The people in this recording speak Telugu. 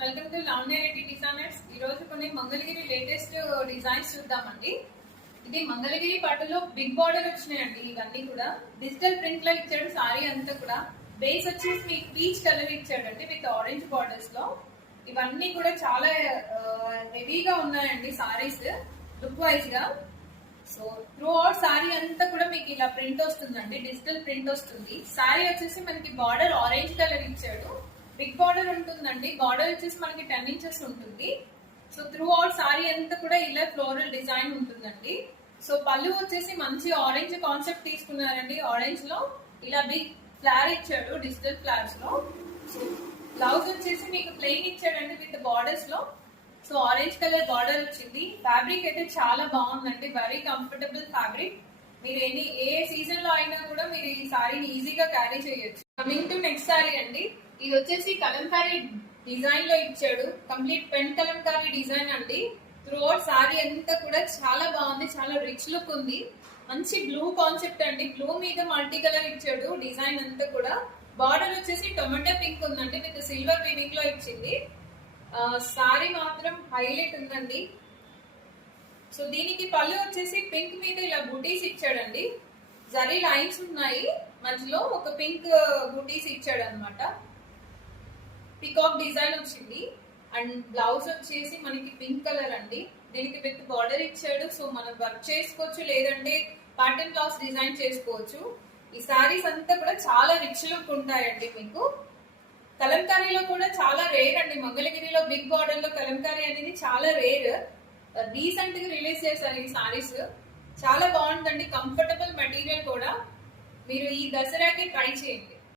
Welcome to Lavanya Reddy designers. ఈ రోజు కొన్ని మంగళగిరి లేటెస్ట్ డిజైన్స్ చూద్దామండి. ఇది మంగళగిరి పట్టులో బిగ్ బార్డర్ వచ్చినాయండి. ఇవన్నీ కూడా డిజిటల్ ప్రింట్ లో ఇచ్చాడు. సారీ అంతా కూడా బేస్ వచ్చేసి మీకు పీచ్ కలర్ ఇచ్చాడండి విత్ ఆరెంజ్ బార్డర్స్ లో. ఇవన్నీ కూడా చాలా హెవీగా ఉన్నాయండి సారీస్ లుక్ వైజ్ గా. సో త్రూ అవుట్ సారీ అంతా కూడా మీకు ఇలా ప్రింట్ వస్తుందండి, డిజిటల్ ప్రింట్ వస్తుంది. సారీ వచ్చేసి మనకి బార్డర్ ఆరెంజ్ కలర్ ఇచ్చాడు. బిగ్ బార్డర్ ఉంటుందండి. బార్డర్ వచ్చేసి మనకి 10 ఇంచెస్ ఉంటుంది. సో త్రూ అవుట్ సారీ అంతా కూడా ఇలా ఫ్లోరల్ డిజైన్ ఉంటుందండి. సో పళ్ళు వచ్చేసి మంచి ఆరెంజ్ కాన్సెప్ట్ తీసుకున్నారండి. ఆరెంజ్ లో ఇలా బిగ్ ఫ్లవర్ ఇచ్చాడు డిజిటల్ ఫ్లవర్స్ లో. సో బ్లౌజ్ వచ్చేసి మీకు ప్లెయిన్ ఇచ్చాడండి విత్ బార్డర్స్ లో. సో ఆరెంజ్ కలర్ బార్డర్ వచ్చింది. ఫ్యాబ్రిక్ అయితే చాలా బాగుందండి, వెరీ కంఫర్టబుల్ ఫ్యాబ్రిక్. మీరు ఏ సీజన్ లో అయినా కూడా మీరు ఈ సారీని ఈజీగా క్యారీ చేయొచ్చు. కమింగ్ టు నెక్స్ట్ సారీ అండి. ఇది వచ్చేసి కలంకారీ డిజైన్ లో ఇచ్చాడు. కంప్లీట్ పెన్ కలంకారీ డిజైన్ అండి. త్రూ అవుట్ సారీ అంతా కూడా చాలా బాగుంది, చాలా రిచ్ లుక్ ఉంది. మంచి బ్లూ కాన్సెప్ట్ అండి. బ్లూ మీద మల్టీ కలర్ ఇచ్చాడు. డిజైన్ అంతా కూడా బార్డర్ వచ్చేసి టొమాటో పింక్ ఉందండి విత్ సిల్వర్ వీవింగ్ లో ఇచ్చింది. సారీ మాత్రం హైలైట్ ఉందండి. సో దీనికి పళ్ళు వచ్చేసి పింక్ మీద ఇలా బూటీస్ ఇచ్చాడండి. జరీ లైన్స్ ఉన్నాయి, మధ్యలో ఒక పింక్ బూటీస్ ఇచ్చాడు అనమాట. పికాక్ డిజైన్ వచ్చింది. అండ్ బ్లౌజ్ వచ్చేసి మనకి పింక్ కలర్ అండి. దీనికి విత్ బార్డర్ ఇచ్చాడు. సో మనం వర్క్ చేసుకోవచ్చు, లేదంటే పాటర్న్ బ్లౌజ్ డిజైన్ చేసుకోవచ్చు. ఈ సారీస్ అంతా కూడా చాలా రిచ్ లుక్ ఉంటాయండి. మీకు కలంకారీలో కూడా చాలా రేర్ అండి. మంగళగిరిలో బిగ్ బార్డర్ లో కలంకారీ అనేది చాలా రేర్. రీసెంట్ గా రిలీజ్ చేశారు ఈ సారీస్. చాలా బాగుందండి, కంఫర్టబుల్ మెటీరియల్ కూడా. మీరు ఈ దసరాకి ట్రై చేయండి.